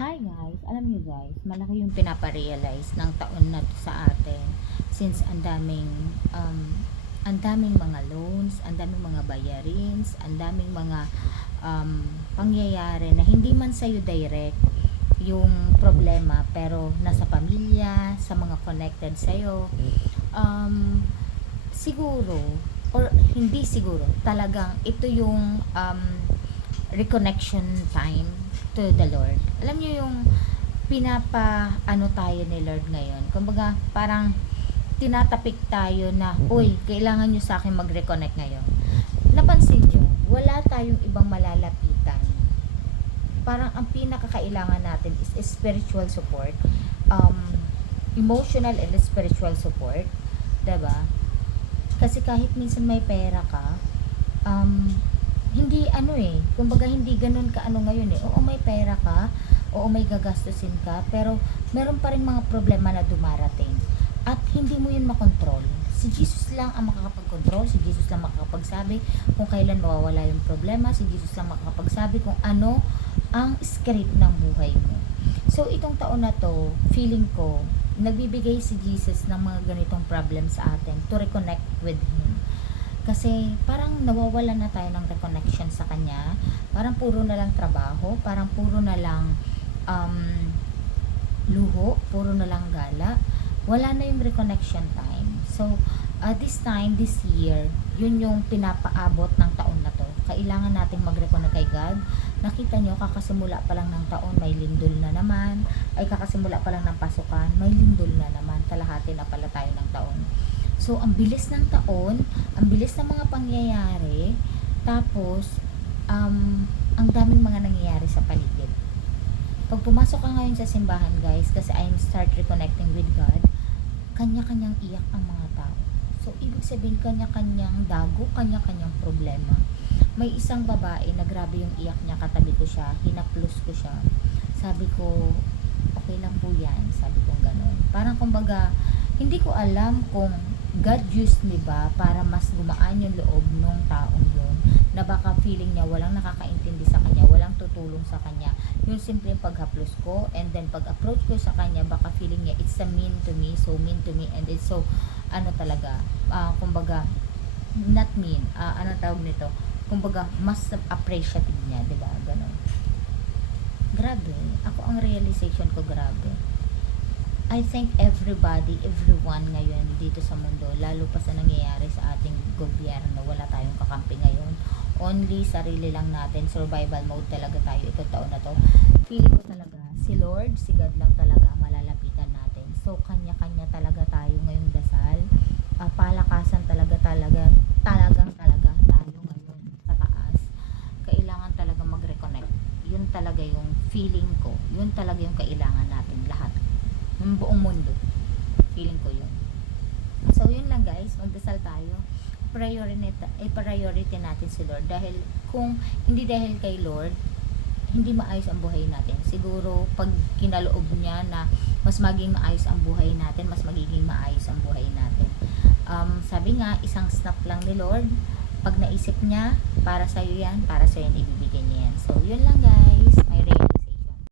Hi guys, alam niyo guys, malaki yung pinaparealize ng taon na to sa atin since ang daming mga loans, ang daming mga bayarins, ang daming mga pangyayari na hindi man sa'yo direct yung problema pero nasa pamilya, sa mga connected sa'yo. um, Siguro or hindi siguro, talagang ito yung reconnection time to the Lord. Alam niyo yung pinapa tayo ni Lord ngayon. Kumbaga parang tinatapik tayo na, uy, kailangan nyo sa akin mag-reconnect ngayon. Napansin nyo, wala tayong ibang malalapitan. Parang ang pinakakailangan natin is spiritual support, um, emotional and spiritual support, 'di ba? Kasi kahit minsan may pera ka, um, hindi kumbaga hindi ganun ka ngayon eh. Oo, may pera ka, oo, may gagastusin ka, pero meron pa rin mga problema na dumarating. At hindi mo yun makontrol. Si Jesus lang ang makakapag-control, si Jesus lang makakapagsabi kung kailan mawawala yung problema, si Jesus lang makakapagsabi kung ano ang script ng buhay mo. So, itong taon na to, feeling ko, nagbibigay si Jesus ng mga ganitong problem sa atin to reconnect with Him. Kasi parang nawawala na tayo ng reconnection sa Kanya. Parang puro na lang trabaho, parang puro na lang um, luho, puro na lang gala. Wala na yung reconnection time. So, this year, yun yung pinapaabot ng taon na to. Kailangan nating mag-reconnect kay God. Nakita nyo, kakasimula pa lang ng taon, may lindol na naman. Ay, kakasimula pa lang ng pasukan, may lindol na naman. Kalahati na pala tayo ng taon. So, ang bilis ng taon, ang bilis ng mga pangyayari, tapos, ang daming mga nangyayari sa paligid. Pag pumasok ka ngayon sa simbahan, guys, kasi I'm start reconnecting with God, kanya-kanyang iyak ang mga tao. So, ibig sabihin, kanya-kanyang dago, kanya-kanyang problema. May isang babae na grabe yung iyak niya, katabi ko siya, hinaplos ko siya. Sabi ko, okay lang po yan. Sabi ko gano'n. Parang kumbaga, hindi ko alam kung God used me ba para mas gumaan yung loob nung taong yun, na baka feeling niya walang nakakaintindi sa kanya, walang tutulong sa kanya. Yung simpleng paghaplos ko, and then pag approach ko sa kanya, baka feeling niya it's a mean to me, so mean to me, and it's so talaga, kumbaga not mean, tawag nito, kumbaga mas appreciative niya, 'di ba? Ganun. Grabe, ako ang realization ko, grabe. I think everyone ngayon dito sa mundo, lalo pa sa nangyayari sa ating gobyerno, wala tayong kakampi ngayon. Only sarili lang natin, survival mode talaga tayo ito taon na to. Feeling ko talaga, si Lord, si God lang talaga ang malalapitan natin. So, kanya-kanya talaga tayo ngayong dasal. Palakasan talagang talaga tayo ngayon sa taas. Kailangan talaga mag-reconnect. Yun talaga yung feeling ko. Yun talaga yung kailangan natin lahat ng buong mundo. Feeling ko yun. So, yun lang guys. Magdasal tayo. Priority natin si Lord. Dahil kung hindi dahil kay Lord, hindi maayos ang buhay natin. Siguro, pag kinaloob niya na mas maging maayos ang buhay natin, mas magiging maayos ang buhay natin. Sabi nga, isang snap lang ni Lord. Pag naisip niya, para sa'yo yan, para sa'yo yan, ibibigay niya yan. So, yun lang guys. May